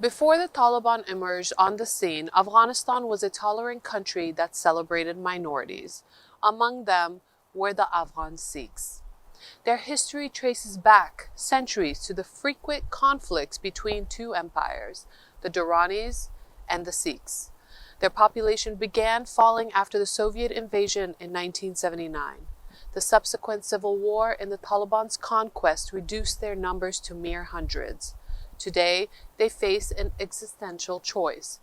Before the Taliban emerged on the scene, Afghanistan was a tolerant country that celebrated minorities. Among them were the Afghan Sikhs. Their history traces back centuries to the frequent conflicts between two empires, the Duranis and the Sikhs. Their population began falling after the Soviet invasion in 1979. The subsequent civil war and the Taliban's conquest reduced their numbers to mere hundreds. Today, they face an existential choice.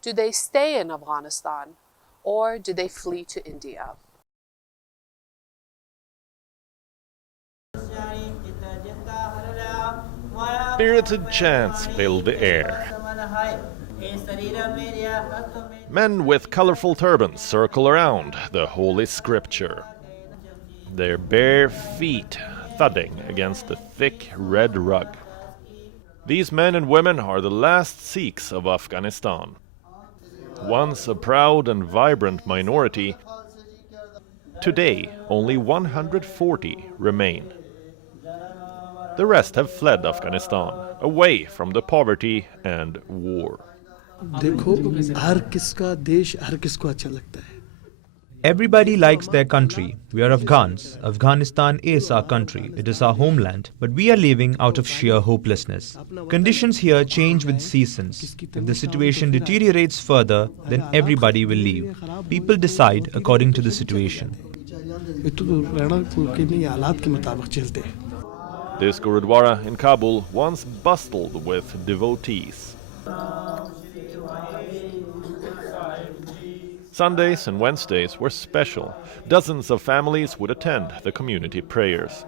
Do they stay in Afghanistan or do they flee to India? Spirited chants filled the air. Men with colorful turbans circle around the Holy Scripture, their bare feet thudding against the thick red rug. These men and women are the last Sikhs of Afghanistan. Once a proud and vibrant minority, today only 140 remain. The rest have fled Afghanistan, away from the poverty and war. Everybody likes their country. We are Afghans. Afghanistan is our country. It is our homeland. But we are living out of sheer hopelessness. Conditions here change with seasons. If the situation deteriorates further, then everybody will leave. People decide according to the situation. This Gurudwara in Kabul once bustled with devotees. Sundays and Wednesdays were special. Dozens of families would attend the community prayers.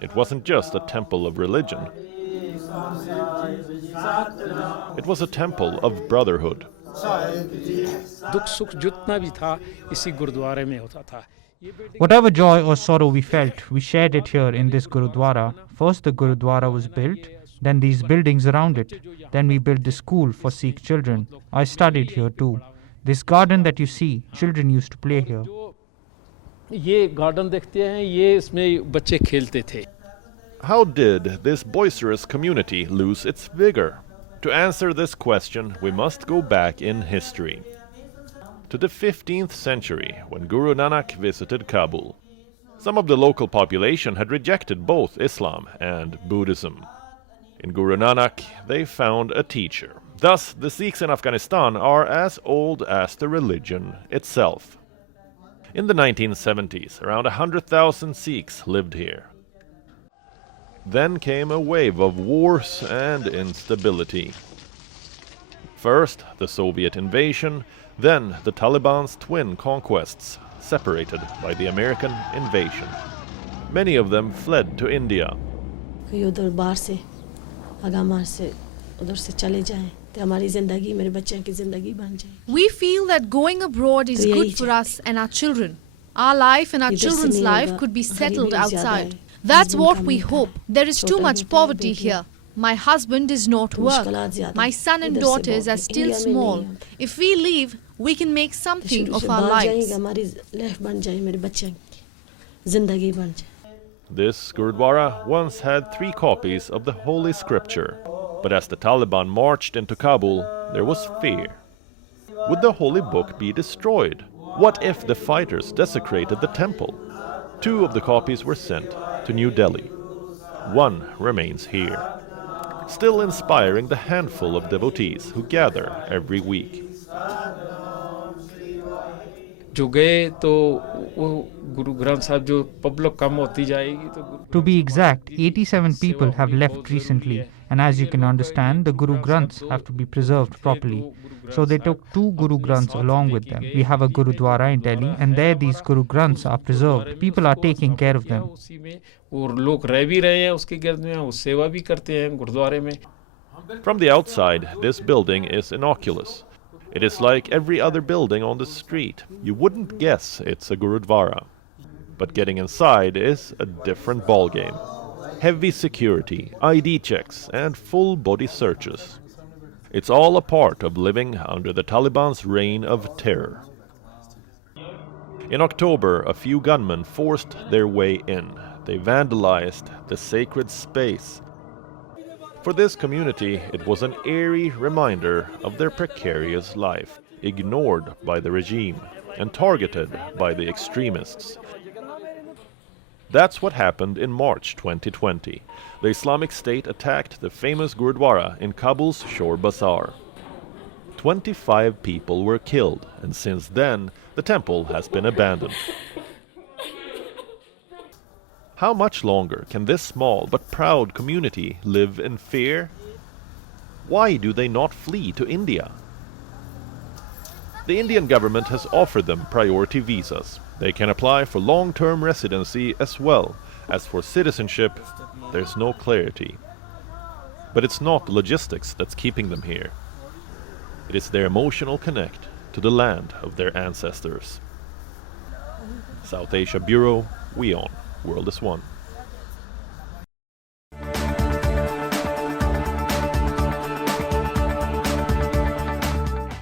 It wasn't just a temple of religion. It was a temple of brotherhood. Whatever joy or sorrow we felt, we shared it here in this Gurudwara. First the Gurudwara was built, then these buildings around it. Then we built the school for Sikh children. I studied here too. This garden that you see, children used to play here. How did this boisterous community lose its vigor? To answer this question, we must go back in history, to the 15th century, when Guru Nanak visited Kabul. Some of the local population had rejected both Islam and Buddhism. In Guru Nanak, they found a teacher. Thus, the Sikhs in Afghanistan are as old as the religion itself. In the 1970s, around 100,000 Sikhs lived here. Then came a wave of wars and instability. First, the Soviet invasion, then the Taliban's twin conquests, separated by the American invasion. Many of them fled to India. We feel that going abroad is good for us and our children. Our life and our children's life could be settled outside. That's what we hope. There is too much poverty here. My husband does not work. My son and daughters are still small. If we leave, we can make something of our lives. This Gurudwara once had 3 copies of the Holy Scripture, but as the Taliban marched into Kabul, there was fear. Would the holy book be destroyed? What if the fighters desecrated the temple? 2 of the copies were sent to New Delhi. 1 remains here, still inspiring the handful of devotees who gather every week. To be exact, 87 people have left recently, and as you can understand, the Guru Granths have to be preserved properly. So they took 2 Guru Granths along with them. We have a Gurudwara in Delhi, and there these Guru Granths are preserved. People are taking care of them. From the outside, this building is innocuous. It is like every other building on the street. You wouldn't guess it's a Gurudwara. But getting inside is a different ballgame. Heavy security, ID checks, and full body searches. It's all a part of living under the Taliban's reign of terror. In October, a few gunmen forced their way in. They vandalized the sacred space. For this community, it was an eerie reminder of their precarious life, ignored by the regime and targeted by the extremists. That's what happened in March 2020. The Islamic State attacked the famous Gurudwara in Kabul's Shore Bazaar. 25 people were killed, and since then, the temple has been abandoned. How much longer can this small but proud community live in fear? Why do they not flee to India? The Indian government has offered them priority visas. They can apply for long-term residency as well. As for citizenship, there's no clarity. But it's not the logistics that's keeping them here. It is their emotional connect to the land of their ancestors. South Asia Bureau, WION World is One.